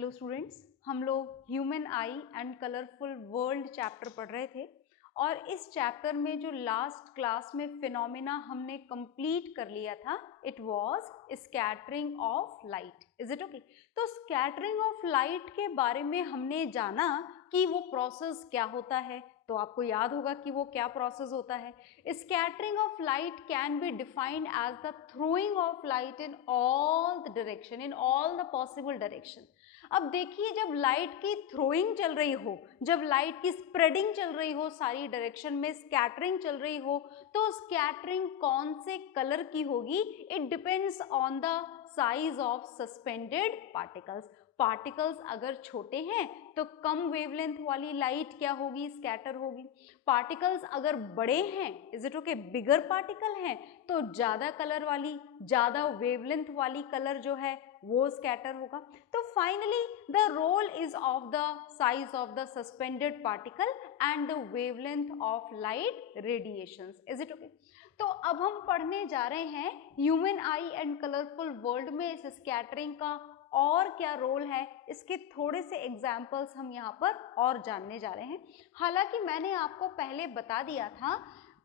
Hello students, हम लोग human eye and colourful world chapter पढ़ रहे थे और इस चैप्टर में जो लास्ट क्लास में फिनोमेना हमने कंप्लीट कर लिया था, it was scattering of light. Is it okay? तो स्कैटरिंग ऑफ लाइट के बारे में हमने जाना कि वो प्रोसेस क्या होता है। तो आपको याद होगा कि वो क्या प्रोसेस होता है। Scattering of light can be defined as the throwing of light in all the direction, in all the possible direction. अब देखिए, जब लाइट की थ्रोइंग चल रही हो, जब लाइट की स्प्रेडिंग चल रही हो, सारी डायरेक्शन में स्कैटरिंग चल रही हो, तो स्कैटरिंग कौन से कलर की होगी? It depends on the size of suspended particles. Particles अगर छोटे हैं तो कम वेवलेंथ वाली लाइट क्या होगी? स्कैटर होगी। पार्टिकल्स अगर बड़े हैं, is it okay, bigger particle हैं, तो ज्यादा कलर वाली, ज्यादा वेवलेंथ वाली कलर जो है वो स्कैटर होगा। तो finally the role is of the size of the suspended particle and the wavelength of light radiations. Is it okay? तो अब हम पढ़ने जा रहे हैं human eye and colourful world में इस स्कैटरिंग का और क्या रोल है, इसके थोड़े से एग्जाम्पल्स हम यहाँ पर और जानने जा रहे हैं। हालांकि मैंने आपको पहले बता दिया था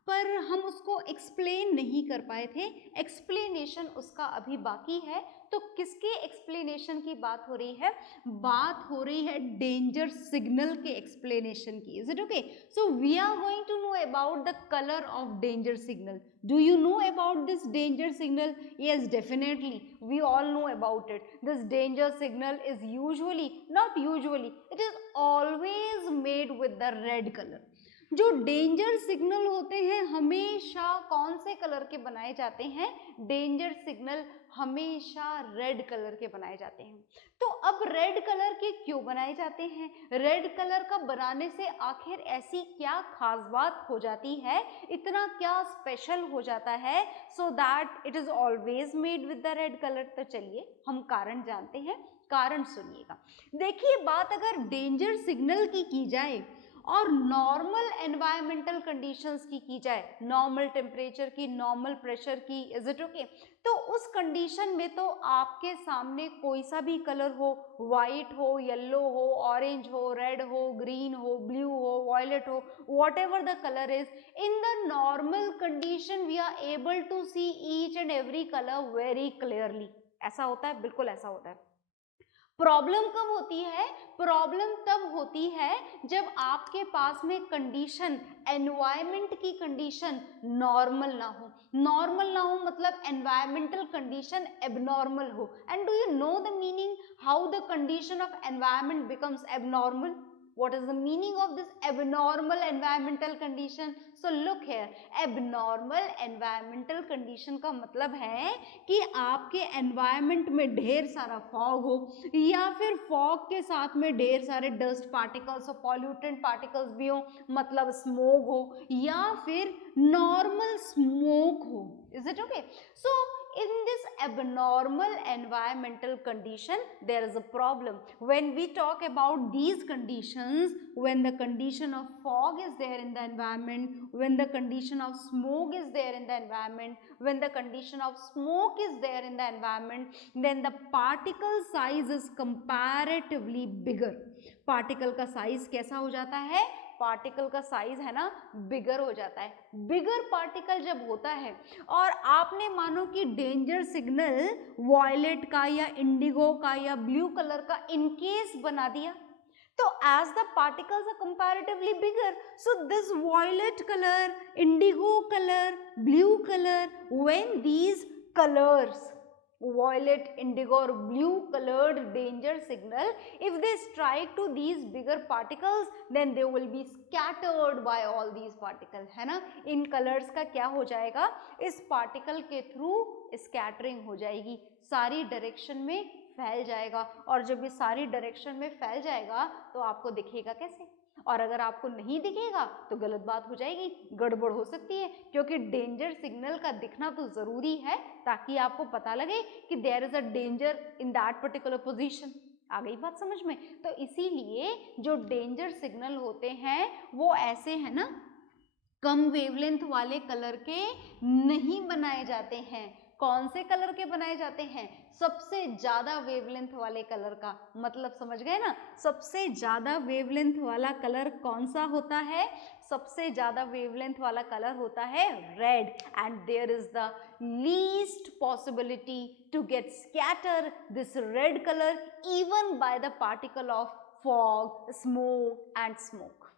पर हम उसको एक्सप्लेन नहीं कर पाए थे, एक्सप्लेनेशन उसका अभी बाकी है। तो किसके एक्सप्लेनेशन की बात हो रही है? बात हो रही है डेंजर सिग्नल के एक्सप्लेनेशन की। Is it okay? So we are going to know about the colour of danger signal. Do you know about this danger signal? Yes, definitely. We all know about it. This danger signal is usually, not usually, it is always made with the red color. जो danger signal होते हैं हमेशा कौन से colour के बनाए जाते हैं? डेंजर सिग्नल हमेशा रेड कलर के बनाए जाते हैं। तो अब रेड कलर के क्यों बनाए जाते हैं? रेड कलर का बनाने से आखिर ऐसी क्या खास बात हो जाती है, इतना क्या स्पेशल हो जाता है so that it is always made with the red colour? तो चलिए हम कारण जानते हैं। कारण सुनिएगा। देखिए, बात अगर डेंजर सिग्नल की जाए और नॉर्मल एनवायरमेंटल कंडीशंस की जाए, नॉर्मल टेम्परेचर की, नॉर्मल प्रेशर की, इज इट ओके, तो उस कंडीशन में तो आपके सामने कोई सा भी कलर हो, वाइट हो, येलो हो, ऑरेंज हो, रेड हो, ग्रीन हो, ब्लू हो, वॉयलेट हो, whatever the colour is, in the normal condition we are able to see each and every colour very clearly. ऐसा होता है, बिल्कुल ऐसा होता है। प्रॉब्लम कब होती है? प्रॉब्लम तब होती है जब आपके पास में कंडीशन, एनवायरमेंट की कंडीशन नॉर्मल ना हो। नॉर्मल ना हो मतलब एनवायरमेंटल कंडीशन एबनॉर्मल हो। And do you know the meaning how the condition of environment becomes abnormal? What is the meaning of this abnormal environmental condition? So look here, abnormal environmental condition का मतलब है कि आपके environment में ढेर सारा fog हो या फिर fog के साथ में ढेर सारे dust particles और pollutant particles भी हो, मतलब smoke हो या फिर normal smoke हो. Is it okay? So in this abnormal environmental condition there is a problem. When we talk about these conditions, when the condition of fog is there in the environment, when the condition of smoke is there in the environment, when the condition of smoke is there in the environment, then the particle size is comparatively bigger. Particle का size कैसा हो जाता है? Particle का size है ना, बिगर हो जाता है। बिगर पार्टिकल जब होता है और आपने मानो कि डेंजर सिग्नल वॉयलेट का या इंडिगो का या ब्लू कलर का इनकेस बना दिया, तो as the particles are comparatively bigger, so this violet color, indigo color, blue color, when these colors, violet, indigo or blue colored danger signal, if they strike to these bigger particles, then they will be scattered by all these particles, है ना? इन colors का क्या हो जाएगा? इस particle के through scattering हो जाएगी, सारी direction में फैल जाएगा। और जब ये सारी डायरेक्शन में फैल जाएगा तो आपको दिखेगा कैसे? और अगर आपको नहीं दिखेगा तो गलत बात हो जाएगी, गड़बड़ हो सकती है, क्योंकि डेंजर सिग्नल का दिखना तो जरूरी है ताकि आपको पता लगे कि there is a danger in that particular position. आ गई बात समझ में? तो इसीलिए जो डेंजर सिग्नल होते हैं वो ऐसे है ना, कम वेवलेंथ वाले कलर के नहीं बनाए जाते हैं, कौन से कलर के बनाए जाते हैं? सबसे ज्यादा वेवलेंथ वाले कलर का। मतलब समझ गए ना, सबसे ज्यादा वेवलेंथ वाला कलर कौन सा होता है? सबसे ज्यादा वेवलेंथ वाला कलर होता है red, and there is the least possibility to get scatter this red color even by the particle of fog, smoke and smoke.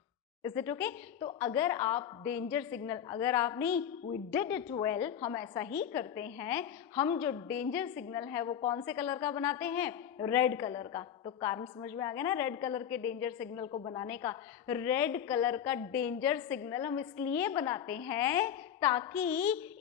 Is it okay? तो अगर आप डेंजर सिग्नल, अगर आप नहीं, we did it well, हम ऐसा ही करते हैं, हम जो डेंजर सिग्नल है वो कौन से कलर का बनाते हैं? रेड कलर का। तो कारण समझ में आ गया ना रेड कलर के डेंजर सिग्नल को बनाने का। रेड कलर का डेंजर सिग्नल हम इसलिए बनाते हैं ताकि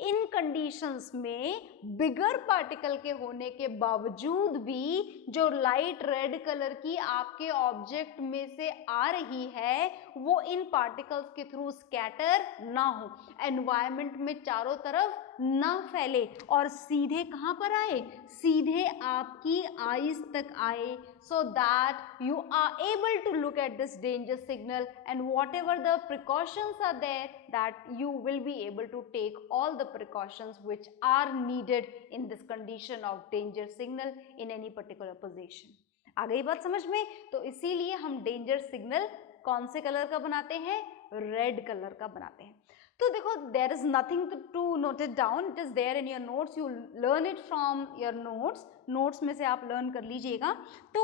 इन कंडीशंस में बिगर पार्टिकल के होने के बावजूद भी जो लाइट रेड कलर की आपके ऑब्जेक्ट में से आ रही है वो इन पार्टिकल्स के थ्रू स्कैटर ना हो, एनवायरनमेंट में चारों तरफ ना फैले और सीधे कहां पर आए? सीधे आपकी आईज तक आए, so that you are able to look at this danger signal, and whatever the precautions are there, that you will be able to take all the precautions which are needed in this condition of danger signal in any particular position. आ गई बात समझ में? तो इसीलिए हम danger signal कौन से colour का बनाते हैं? रेड कलर का बनाते हैं। तो देखो, there is nothing to note it down, it is there in your notes, you learn it from your notes, notes में से आप लर्न कर लीजिएगा। तो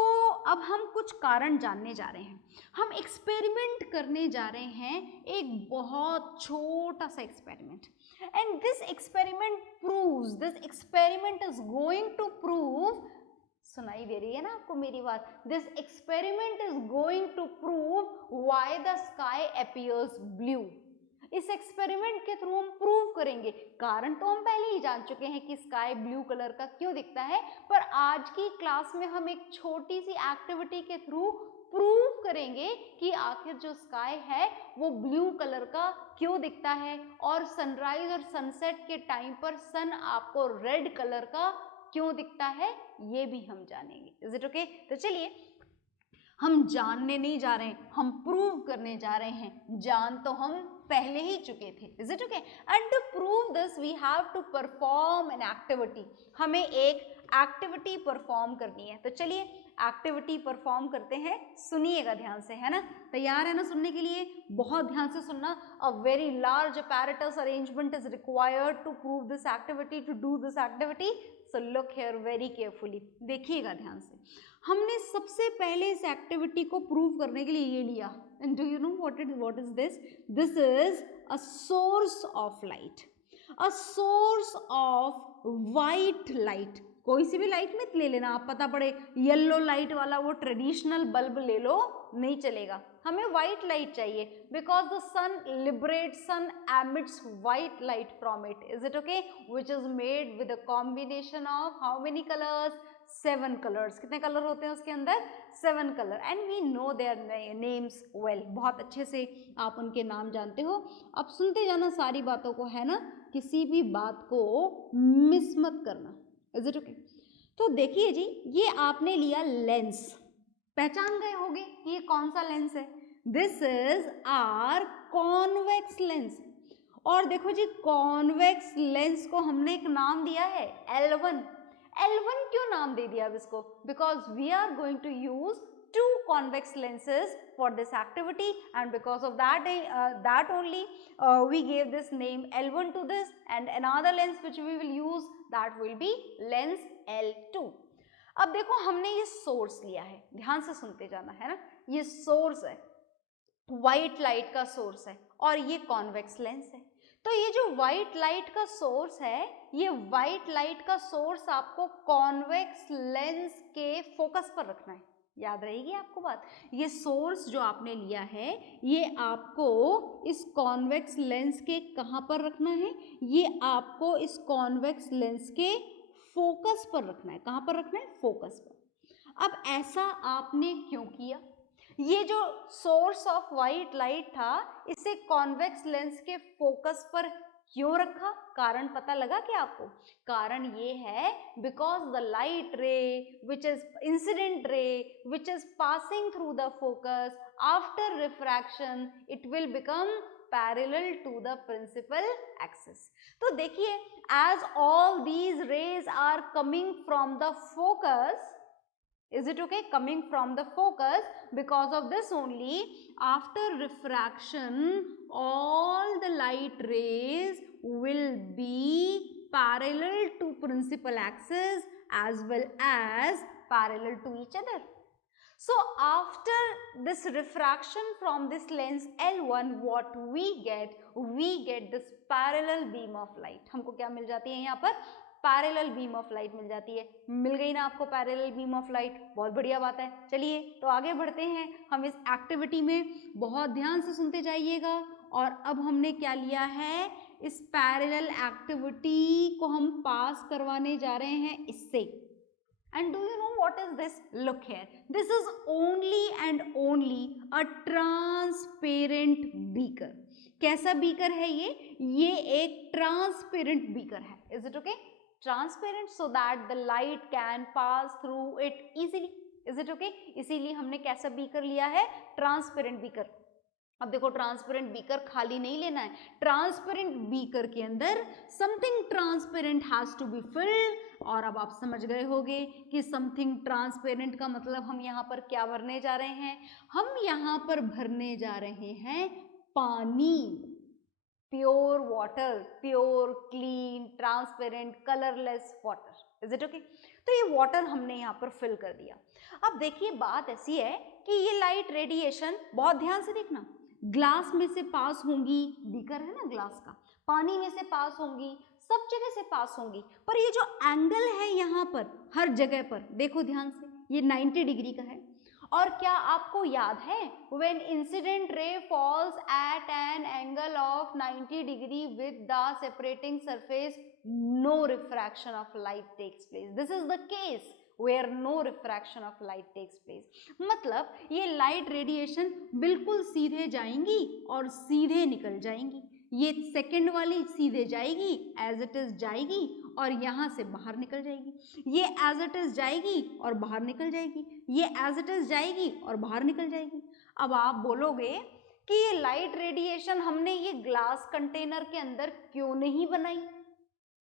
अब हम कुछ कारण जानने जा रहे हैं, हम एक्सपेरिमेंट करने जा रहे हैं, एक बहुत छोटा सा experiment, and this experiment proves, this experiment is going to prove, सुनाई दे रही है ना आपको मेरी बात? This experiment is going to prove why the sky appears blue. इस एक्सपेरिमेंट के थ्रू हम प्रूव करेंगे, कारण तो हम पहले ही जान चुके हैं कि स्काई ब्लू कलर का क्यों दिखता है, पर आज की क्लास में हम एक छोटी सी एक्टिविटी के थ्रू प्रूव करेंगे कि आखिर जो स्काई है वो ब्लू कलर का क्यों दिखता है, और सनराइज और सनसेट के टाइम पर सन आपको रेड कलर का क्यों दिखता है, ये भी हम जानेंगे। Is it okay? तो चलिए, हम जानने नहीं जा रहे हैं, हम प्रूव करने जा रहे हैं। जान तो हम पहले ही चुके थे। Is it okay? And to prove this we have to perform an activity. हमें एक एक्टिविटी परफॉर्म करनी है। तो चलिए एक्टिविटी परफॉर्म करते हैं, सुनिएगा ध्यान से, है ना? तैयार है ना सुनने के लिए? बहुत ध्यान से सुनना। A very large apparatus arrangement is required to prove this activity, to do this activity. So look here very carefully. देखिएगा ध्यान से। हमने सबसे पहले इस एक्टिविटी को प्रूव करने के लिए ये लिया, and do you know what is this? This is a source of light, a source of white light. कोई सी भी लाइट मत ले लेना, आप पता पड़े येलो लाइट वाला वो ट्रेडिशनल बल्ब ले लो, नहीं चलेगा, हमें व्हाइट लाइट चाहिए, because the sun liberate, sun emits white light from it. Is it okay? Which is made with a combination of how many colours? 7 colours. कितने कलर होते हैं उसके अंदर? 7 colour, and we know their names well. बहुत अच्छे से आप उनके नाम जानते हो। अब सुनते जाना सारी बातों को, है ना? किसी भी बात को मिस मत करना। Is it okay? तो देखिए जी, ये आपने लिया लेंस, पहचान गए होंगे कि ये कौन सा लेंस है? This is our convex lens. और देखो जी, कॉन्वेक्स लेंस को हमने एक नाम दिया है L1। L1 क्यों नाम दे दिया अब इसको? Because we are going to use 2 convex lenses for this activity, and because of that only we gave this name L1 to this, and another lens which we will use, that will be lens L2. अब देखो, हमने ये source लिया है, ध्यान से सुनते जाना, है ना? ये सोर्स है, व्हाइट लाइट का सोर्स है, और ये कॉन्वेक्स लेंस है। तो ये जो व्हाइट लाइट का सोर्स है, ये व्हाइट लाइट का सोर्स आपको कॉन्वेक्स लेंस के फोकस पर रखना है। याद रहेगी आपको बात? ये सोर्स जो आपने लिया है, ये आपको इस कॉन्वेक्स लेंस के कहाँ पर रखना है? ये आपको इस कॉन्वेक्स लेंस के फोकस पर रखना है। कहाँ पर रखना है? फोकस पर। अब ऐसा आपने क्यों किया? ये जो सोर्स ऑफ व्हाइट लाइट था, इसे कॉन्वेक्स लेंस के फोकस पर क्यों रखा? कारण पता लगा क्या आपको? कारण ये है, बिकॉज द लाइट रे which is incident ray which is passing through the focus after refraction, it will become parallel to the principal axis. तो देखिए, as all these rays are coming from the focus, is it okay? Coming from the focus, because of this only, after refraction, all the light rays will be parallel to principal axis as well as parallel to each other. So after this refraction from this lens L1, what we get this parallel beam of light. हमको क्या मिल जाती है यहाँ पर? Parallel beam of light मिल जाती है। मिल गई ना आपको पैरेलल बीम ऑफ लाइट? बहुत बढ़िया बात है। चलिए तो आगे बढ़ते हैं हम इस एक्टिविटी में, बहुत ध्यान से सुनते जाइएगा। और अब हमने क्या लिया है, इस पैरेलल एक्टिविटी को हम पास करवाने जा रहे हैं इससे। And do you know what is this? Look here. This is only and only a transparent beaker. कैसा बीकर है ये एक ट्रांसपेरेंट बीकर है। Is it okay? Transparent so that the light can pass through it easily. Is it okay? इसीलिए हमने कैसा beaker लिया है? Transparent beaker. अब देखो, ट्रांसपेरेंट बीकर खाली नहीं लेना है, ट्रांसपेरेंट बीकर के अंदर something transparent has to be filled. और अब आप समझ गए होंगे कि समथिंग ट्रांसपेरेंट का मतलब हम यहाँ पर क्या भरने जा रहे हैं? हम यहाँ पर भरने जा रहे हैं पानी, pure water, pure clean transparent colourless water. Is it okay? तो ये वाटर हमने यहाँ पर फिल कर दिया। अब देखिए, बात ऐसी है कि ये लाइट रेडिएशन, बहुत ध्यान से देखना, ग्लास में से पास होंगी, बीकर है ना ग्लास का, पानी में से पास होंगी, सब जगह से पास होंगी, पर ये जो एंगल है यहाँ पर हर जगह पर देखो ध्यान से, ये 90 डिग्री का है। और क्या आपको याद है, when incident ray falls at an angle of 90 degree with the separating surface, no refraction of light takes place. This is the case where no refraction of light takes place. मतलब ये light radiation बिल्कुल सीधे जाएंगी और सीधे निकल जाएंगी। ये सेकंड वाली सीधे जाएगी, एज इट इज जाएगी और यहाँ से बाहर निकल जाएगी। ये एज इट इज जाएगी और बाहर निकल जाएगी, ये एज इट इज जाएगी और बाहर निकल जाएगी। अब आप बोलोगे कि ये लाइट रेडिएशन हमने ये ग्लास कंटेनर के अंदर क्यों नहीं बनाई?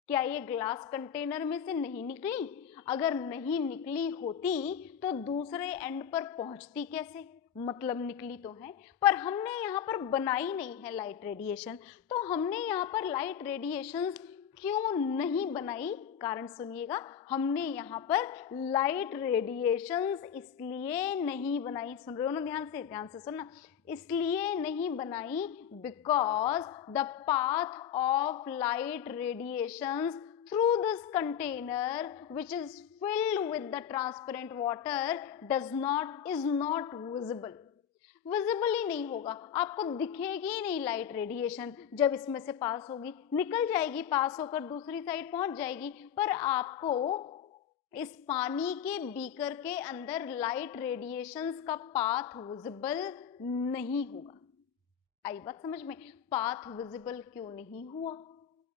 क्या ये ग्लास कंटेनर में से नहीं निकली? अगर नहीं निकली होती तो दूसरे एंड पर पहुंचती कैसे? मतलब निकली तो है, पर हमने यहाँ पर बनाई नहीं है लाइट रेडिएशन। तो हमने यहाँ पर लाइट रेडिएशंस क्यों नहीं बनाई? कारण सुनिएगा, हमने यहाँ पर लाइट रेडिएशंस इसलिए नहीं बनाई, सुन रहे हो ना ध्यान से सुनना, इसलिए नहीं बनाई because the path of light radiations through this container which is filled with the transparent water is not visible. Visible ही नहीं होगा, आपको दिखेगी ही नहीं लाइट रेडिएशन। जब इसमें से पास होगी, निकल जाएगी, पास होकर दूसरी साइड पहुंच जाएगी, पर आपको इस पानी के बीकर के अंदर लाइट रेडिएशंस का पाथ विजिबल नहीं होगा। आई बात समझ में? पाथ विजिबल क्यों नहीं हुआ?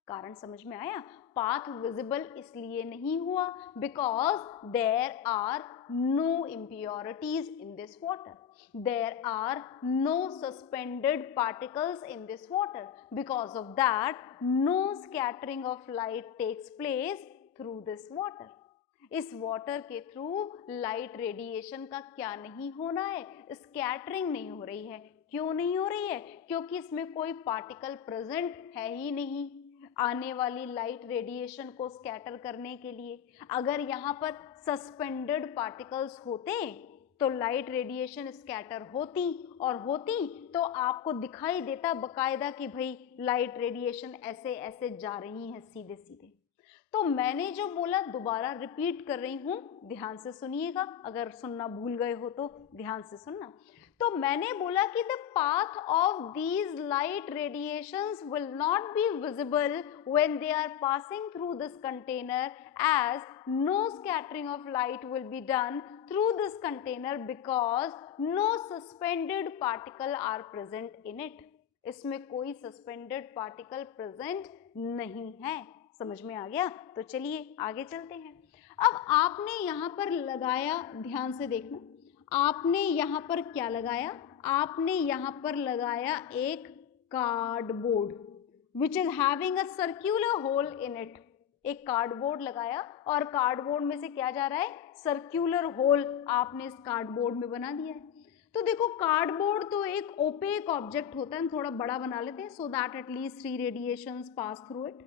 कारण समझ में आया? पाथ विजिबल इसलिए नहीं हुआ because there are no impurities in this water, there are no suspended particles in this water, because of that no scattering of light takes place through this water. इस वाटर के through light radiation का क्या नहीं होना है? Scattering नहीं हो रही है। क्यों नहीं हो रही है? क्योंकि इसमें कोई पार्टिकल प्रेजेंट है ही नहीं आने वाली लाइट रेडिएशन को स्कैटर करने के लिए। अगर यहाँ पर सस्पेंडेड पार्टिकल्स होते तो लाइट रेडिएशन स्कैटर होती, और होती तो आपको दिखाई देता बकायदा कि भाई लाइट रेडिएशन ऐसे ऐसे जा रही है सीधे सीधे। तो मैंने जो बोला दोबारा रिपीट कर रही हूँ, ध्यान से सुनिएगा, अगर सुनना भूल गए हो तो ध्यान से सुनना। तो मैंने बोला कि the path of these light radiations will not be visible when they are passing through this container, as no scattering of light will be done through this container because no suspended particle are present in it. इसमें कोई suspended particle present नहीं है। समझ में आ गया? तो चलिए आगे चलते हैं। अब आपने यहाँ पर लगाया, ध्यान से देखना, आपने यहाँ पर क्या लगाया? आपने यहाँ पर लगाया एक cardboard which is having a circular hole in it. एक कार्डबोर्ड लगाया और कार्डबोर्ड में से क्या जा रहा है, सर्क्यूलर होल आपने इस कार्डबोर्ड में बना दिया है। तो देखो कार्डबोर्ड तो एक ओपेक ऑब्जेक्ट होता है, हम थोड़ा बड़ा बना लेते हैं so that at least 3 radiations pass through it.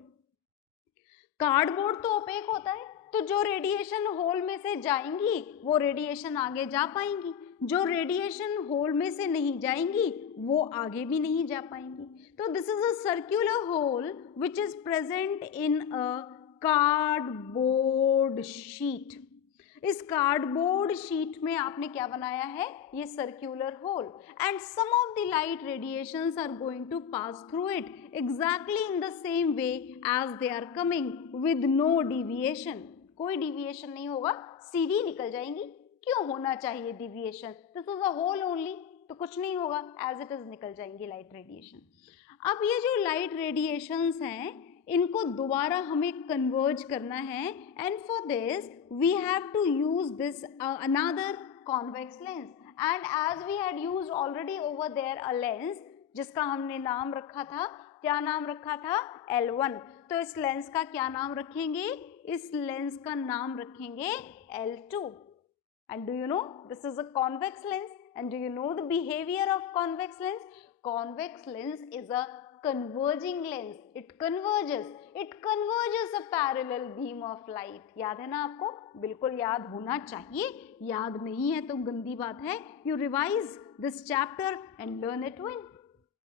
Cardboard तो ओपेक होता है, तो जो रेडिएशन होल में से जाएंगी वो रेडिएशन आगे जा पाएंगी, जो रेडिएशन होल में से नहीं जाएंगी वो आगे भी नहीं जा पाएंगी। तो this is a circular hole which is present in a cardboard sheet. इस कार्डबोर्ड शीट में आपने क्या बनाया है, ये circular hole, and some of the light radiations are going to pass through it exactly in the same way as they are coming with no deviation. कोई deviation नहीं होगा, सीधी निकल जाएंगी। क्यों होना चाहिए deviation, this is a hole only, तो कुछ नहीं होगा, एज इट इज निकल जाएंगी लाइट रेडिएशन। अब ये जो लाइट रेडिएशंस हैं इनको दोबारा हमें कन्वर्ज करना है, and for this we have to use this another convex lens, and as we had used already over there a lens जिसका हमने नाम रखा था, क्या नाम रखा था, L1। तो इस लेंस का क्या नाम रखेंगे, इस लेंस का नाम रखेंगे L2। And do you know this is a convex lens, and do you know the behaviour of convex lens. Convex lens is a converging lens. It converges a parallel beam of light. याद है ना आपको, बिल्कुल याद होना चाहिए, याद नहीं है तो गंदी बात है। You revise this chapter and learn it well.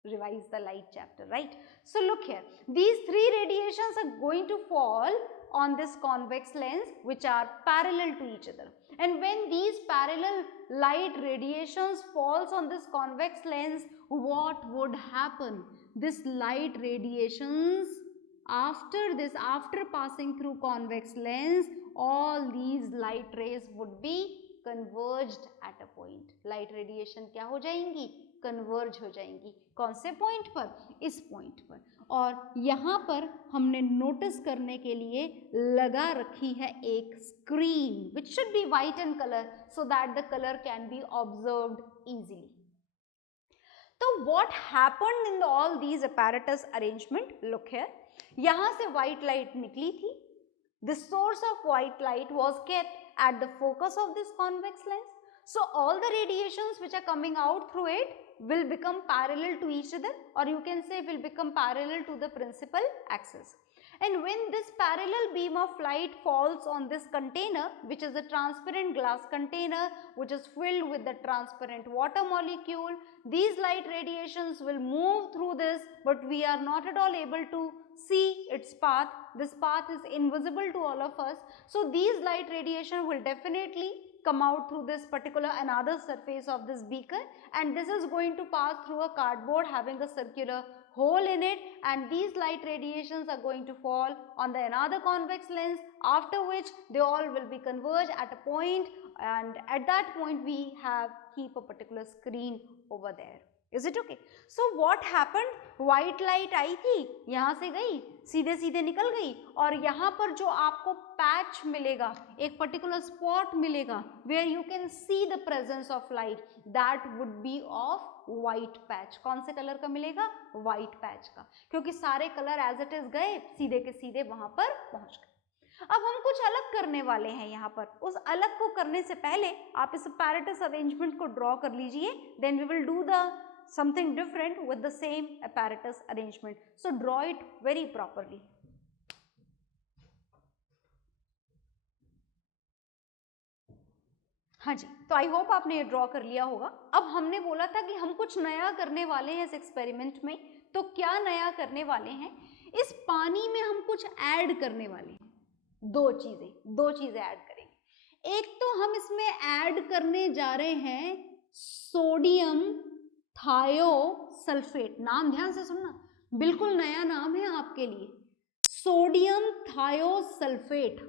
Revise the light chapter, right? So look here, these 3 radiations are going to fall on this convex lens which are parallel to each other, and when these parallel light radiations falls on this convex lens, what would happen, this light radiations after passing through convex lens, all these light rays would be converged at a point। light radiation क्या हो जाएंगी, converge हो जाएंगी। कौन से point पर, इस point पर। और यहाँ पर हमने नोटिस करने के लिए लगा रखी है एक screen which should be white in colour so that the colour can be observed easily. तो what happened in all these apparatus arrangement, look here, यहाँ से व्हाइट लाइट निकली थी, the source of white light was kept at the focus of this convex lens, so all the radiations which are coming out through it will become parallel to each other, or you can say will become parallel to the principal axis. And when this parallel beam of light falls on this container, which is a transparent glass container which is filled with the transparent water molecule, these light radiations will move through this, but we are not at all able to see its path. This path is invisible to all of us, so these light radiation will definitely come out through this particular another surface of this beaker, and this is going to pass through a cardboard having a circular hole in it, and these light radiations are going to fall on the another convex lens, after which they all will be converged at a point, and at that point we have keep a particular screen over there. Is it okay? So what happened, white light आई थी, यहाँ से गई, सीधे सीधे निकल गई, और यहाँ पर जो आपको पैच मिलेगा, एक पर्टिकुलर स्पॉट मिलेगा where you can see the presence of light, that would be of white patch। कौन से कलर का मिलेगा, white patch का, क्योंकि सारे कलर as it is गए, सीधे के सीधे वहां पर पहुंच गए। अब हम कुछ अलग करने वाले हैं यहाँ पर, उस अलग को करने से पहले आप इस apparatus arrangement को ड्रॉ कर लीजिए, then we will do the something different with the same apparatus arrangement. So draw it very properly. हाँ जी, तो आई होप आपने ये ड्रॉ कर लिया होगा। अब हमने बोला था कि हम कुछ नया करने वाले हैं इस एक्सपेरिमेंट में, तो क्या नया करने वाले हैं, इस पानी में हम कुछ ऐड करने वाले हैं। दो चीजें ऐड करेंगे। एक तो हम इसमें ऐड करने जा रहे हैं सोडियम थायोसल्फेट। नाम ध्यान से सुनना, बिल्कुल नया नाम है आपके लिए, सोडियम थायोसल्फेट।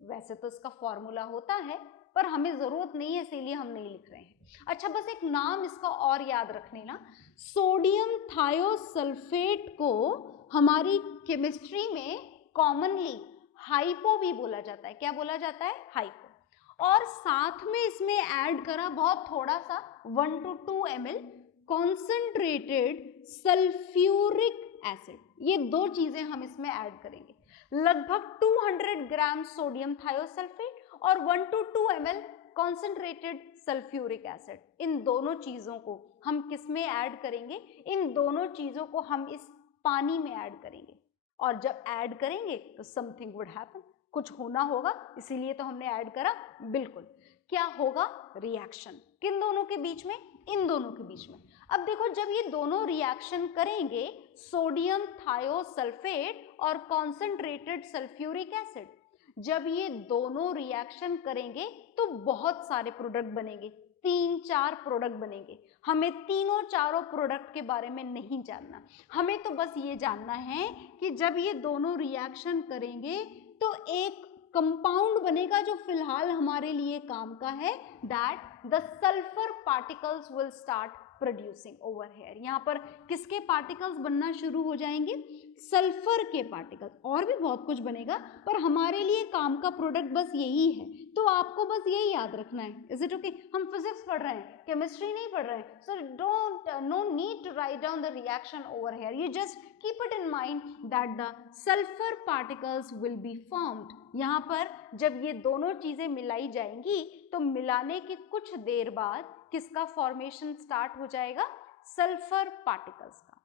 वैसे तो इसका फॉर्मूला होता है पर हमें जरूरत नहीं है, इसीलिए हम नहीं लिख रहे हैं। अच्छा, बस एक नाम इसका और याद रख लेना, सोडियम थायोसल्फेट को हमारी केमिस्ट्री में कॉमनली हाइपो भी बोला जाता है। क्या बोला जाता है, हाइपो। और साथ में इसमें ऐड करा बहुत थोड़ा सा 1 to 2 ml concentrated sulphuric acid. ये दो चीजें हम इसमें ऐड करेंगे, लगभग 200 ग्राम सोडियम थायोसल्फेट और 1 to 2 ml concentrated sulphuric acid. इन दोनों चीजों को हम किस में ऐड करेंगे? इन दोनों चीजों को हम इस पानी में ऐड करेंगे, और जब ऐड करेंगे तो समथिंग वुड हैपन, कुछ होना होगा, इसीलिए तो हमने ऐड करा। बिल्कुल, क्या होगा? रिएक्शन। किन दोनों के बीच में? इन दोनों के बीच में। अब देखो, जब ये दोनों रिएक्शन करेंगे, सोडियम थायोसल्फेट और कॉन्सेंट्रेटेड सल्फ्यूरिक एसिड, जब ये दोनों रिएक्शन करेंगे तो बहुत सारे प्रोडक्ट बनेंगे, 3-4 प्रोडक्ट बनेंगे। हमें तीनों चारों प्रोडक्ट के बारे में नहीं जानना, हमें तो बस ये जानना है कि जब ये दोनों रिएक्शन करेंगे तो एक कंपाउंड बनेगा जो फिलहाल हमारे लिए काम का है, that the sulphur particles will start producing over here. यहाँ पर किसके पार्टिकल्स बनना शुरू हो जाएंगे? सल्फर के पार्टिकल्स। और भी बहुत कुछ बनेगा, पर हमारे लिए काम का प्रोडक्ट बस यही है, तो आपको बस यही याद रखना है। Is it okay? हम फिजिक्स पढ़ रहे हैं, केमिस्ट्री नहीं पढ़ रहे हैं, so no need to write down the reaction over here, you just keep it in mind that the sulphur particles will be formed. यहाँ पर जब ये दोनों चीजें मिलाई जाएंगी तो मिलाने के कुछ देर बाद किसका फॉर्मेशन स्टार्ट हो जाएगा? सल्फर पार्टिकल्स का।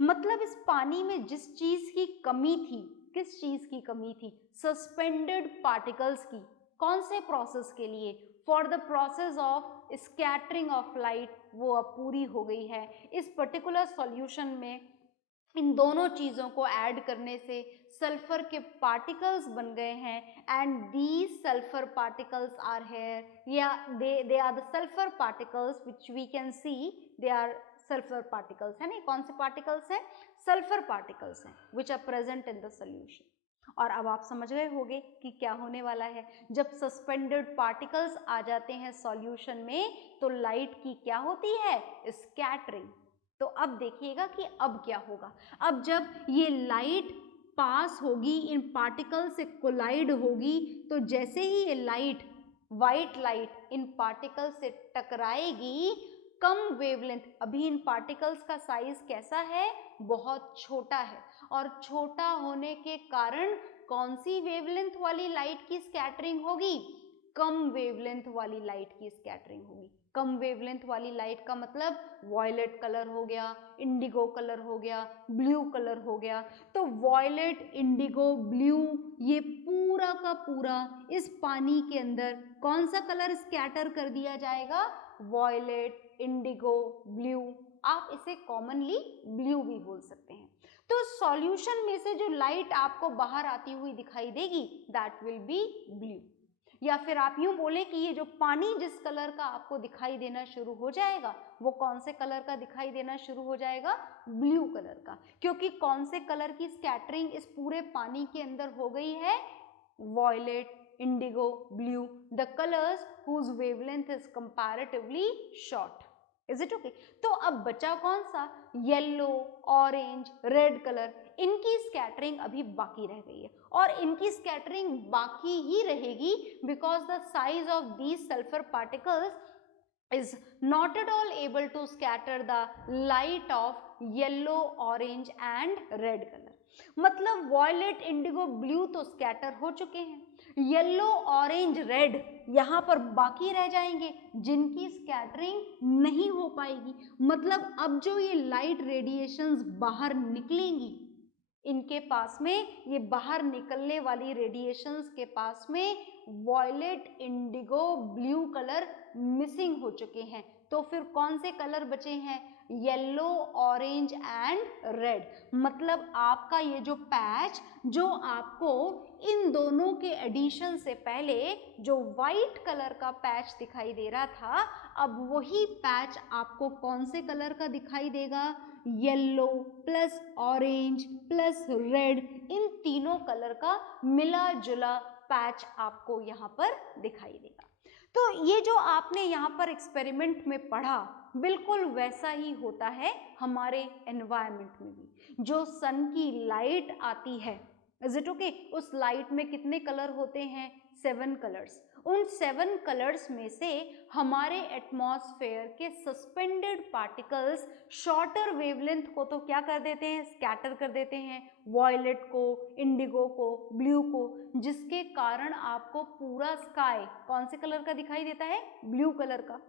मतलब इस पानी में जिस चीज की कमी थी, किस चीज की कमी थी? सस्पेंडेड पार्टिकल्स की। कौन से प्रोसेस के लिए? For the process of scattering of light, वो अब पूरी हो गई है। इस पर्टिकुलर सॉल्यूशन में इन दोनों चीजों को ऐड करने से सल्फर के पार्टिकल्स बन गए हैं, and these sulphur particles are here, या they are the sulphur particles which we can see, they are sulphur particles, है ना? कौन से पार्टिकल्स हैं? सल्फर पार्टिकल्स हैं, which are present in the solution. और अब आप समझ गए होंगे कि क्या होने वाला है। जब सस्पेंडेड पार्टिकल्स आ जाते हैं सॉल्यूशन में तो लाइट की क्या होती है? स्कैटरिंग। तो अब देखिएगा कि अब क्या होगा। अब जब ये लाइट पास होगी, इन पार्टिकल से कोलाइड होगी, तो जैसे ही ये light, white light in particle से टकराएगी, कम वेवलेंथ, अभी इन पार्टिकल्स का साइज कैसा है? बहुत छोटा है, और छोटा होने के कारण कौन सी वेवलेंथ वाली लाइट की स्कैटरिंग होगी? कम वेवलेंथ वाली लाइट की स्कैटरिंग होगी। कम वेवलेंथ वाली लाइट का मतलब वॉयलेट कलर हो गया, इंडिगो कलर हो गया, ब्लू कलर हो गया। तो वॉयलेट, इंडिगो, ब्लू, ये पूरा का पूरा इस पानी के अंदर कौन सा कलर स्कैटर कर दिया जाएगा? Violet, indigo, blue. आप इसे कॉमनली ब्लू भी बोल सकते हैं। तो सॉल्यूशन में से जो लाइट आपको बाहर आती हुई दिखाई देगी, दैट विल बी ब्लू। या फिर आप यूं बोले कि ये जो पानी जिस कलर का आपको दिखाई देना शुरू हो जाएगा, वो कौन से कलर का दिखाई देना शुरू हो जाएगा? ब्लू कलर का। क्योंकि कौन से कलर की स्कैटरिंग इस पूरे पानी के अंदर हो गई है? Violet, indigo, blue, the colours whose wavelength is comparatively short. Is it okay? तो अब बचा कौन सा? Yellow, orange, red colour. इनकी स्कैटरिंग अभी बाकी रह गई है, और इनकी स्कैटरिंग बाकी ही रहेगी because the size of these sulphur particles is not at all able to scatter the light of yellow, orange and red color. मतलब वॉयलेट, इंडिगो, ब्लू तो स्कैटर हो चुके हैं, येलो, ऑरेंज, रेड यहाँ पर बाकी रह जाएंगे जिनकी स्कैटरिंग नहीं हो पाएगी। मतलब अब जो ये लाइट रेडिएशंस बाहर निकलेंगी, इनके पास में, ये बाहर निकलने वाली रेडिएशंस के पास में violet, indigo, blue colour missing हो चुके हैं। तो फिर कौन से कलर बचे हैं? Yellow, orange and red. मतलब आपका ये जो पैच, जो आपको इन दोनों के एडिशन से पहले जो व्हाइट कलर का पैच दिखाई दे रहा था, अब वही पैच आपको कौन से कलर का दिखाई देगा? Yellow plus orange plus red, इन तीनों कलर का मिला जुला पैच आपको यहाँ पर दिखाई देगा। तो ये जो आपने यहाँ पर एक्सपेरिमेंट में पढ़ा, बिल्कुल वैसा ही होता है हमारे एनवायरनमेंट में भी। जो सन की लाइट आती है, इज इट ओके? उस लाइट में कितने कलर होते हैं? 7 कलर्स। उन 7 कलर्स में से हमारे एटमॉस्फेयर के सस्पेंडेड पार्टिकल्स शॉर्टर वेवलेंथ को तो क्या कर देते हैं, स्कैटर कर देते हैं, वॉयलेट को, इंडिगो को, ब्लू को, जिसके कारण आपको पूरा स्काई कौन से कलर का दिखाई देता है, ब्लू कलर का।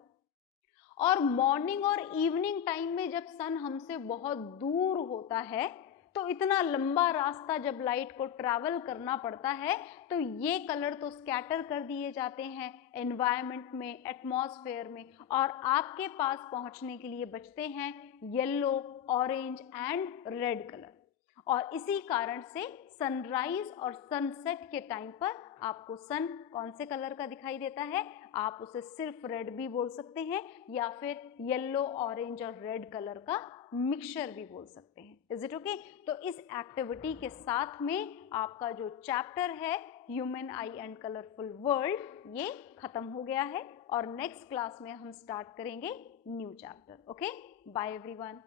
और मॉर्निंग और इवनिंग टाइम में जब सन हमसे बहुत दूर होता है तो इतना लंबा रास्ता जब लाइट को ट्रैवल करना पड़ता है तो ये कलर तो स्कैटर कर दिए जाते हैं एनवायरनमेंट में, एटमॉस्फेयर में, और आपके पास पहुंचने के लिए बचते हैं yellow, orange and red colour. और इसी कारण से सनराइज और सनसेट के टाइम पर आपको सन कौन से कलर का दिखाई देता है, आप उसे सिर्फ रेड भी बोल सकते हैं या फिर येलो, ऑरेंज और रेड कलर का मिक्सचर भी बोल सकते हैं। Is it okay? तो इस एक्टिविटी के साथ में आपका जो चैप्टर है human eye and colourful world ये खत्म हो गया है और नेक्स्ट क्लास में हम स्टार्ट करेंगे new chapter. Okay, bye everyone.